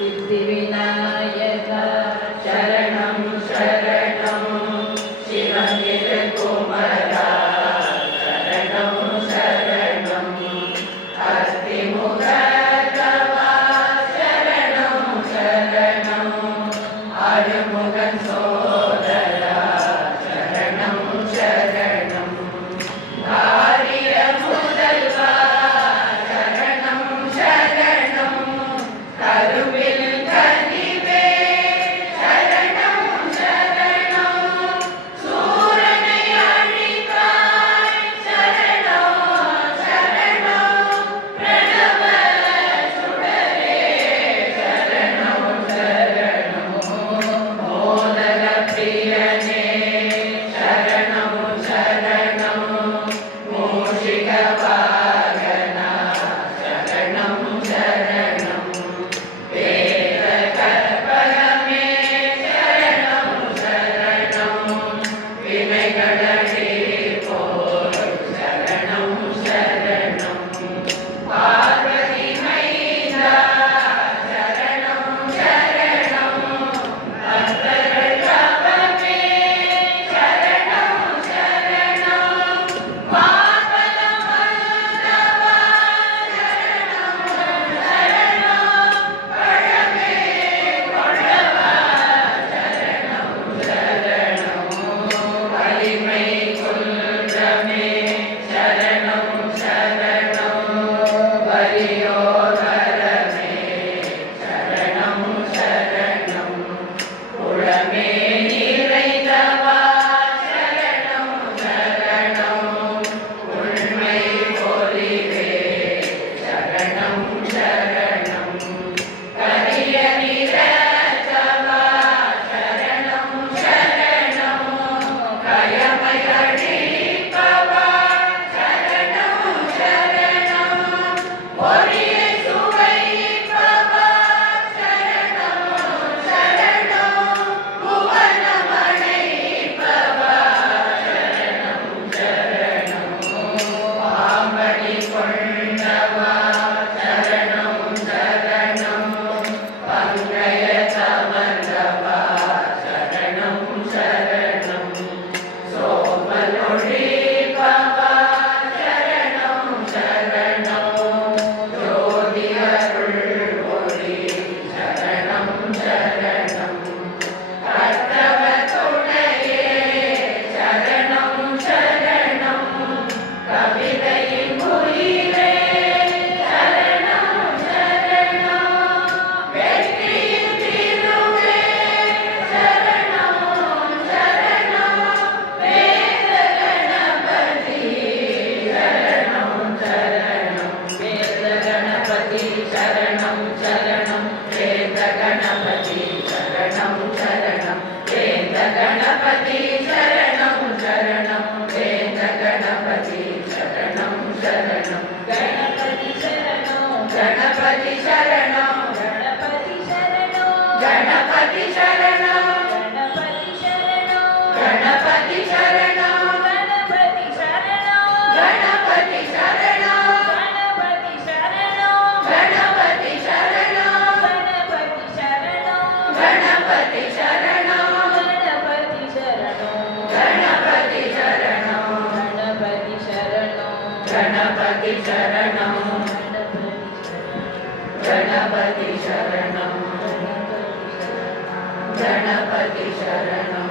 सिद्धिविनायक शरणं शरणं शिवनिर्कुमरा शरणं शरणं अतिमुखतवा शरणं शरणं आरुमुखं सोदरा शरणं शरणं कार्यमुदल्वा शरणं शरणं करुविल कनिवे शरणं शरणं सूरனை அழித்தாய் शरणं शरणं प्रणव சுடரே शरणं शरणं मोदक प्रियने शरणं शरणं मूषिक वाहना शरणं शरणं वेद कल्पगमे शरणं शरणं विनयगणे पोर शरणं शरणं पार्वती मैदा शरणं शरणं भद्रगणपमे शरणं शरणं पार्वतमल्लवा शरणं शरणं पழமே கொண்டவா शरणं शरणं வலிமை குன்றமே शरणं शरणं வலியோதரமே शरणं शरणं குளமே நிறைந்தவா शरणं शरणं உண்மை பொலிவே शरणं शरणं கரிய நிறத்தவா शरणं शरणं கயமை அழிப்பவா शरणं शरणं பொறியை சுவைப்பவா शरणं शरणं புவனமணைப்பவா शरणं शरणं பாம்படி கொண்டவா शरणं शरणं பங்கய சமந்தவா शरणं शरणं சோமலொழிப்பவா शरणं शरणं ஜோதி அருள் ஒளி शरणं शरणं கர்த்தவ துணையே शरणं शरणं கவிதையின் உயிரே शरणं शरणं வெற்றியின் திருவே शरणं शरणं வேத கணபதி शरणं शरणं வேத கணபதி शरणं शरणं வேத கணபதி शरणं शरणं வேத கணபதி शरणं शरणं வேத கணபதி शरणं शरणं गणपति शरणं गणपति शरणं गणपति शरणं गणपति शरणं गणपति शरणं गणपति शरणं गणपति शरणं गणपति शरणं गणपति शरणं गणपति शरणं गणपति शरणं गणपति शरणं गणपति शरणं गणपति शरणं गणपति शरणं गणपति शरणं गणपति शरणं गणपति शरणं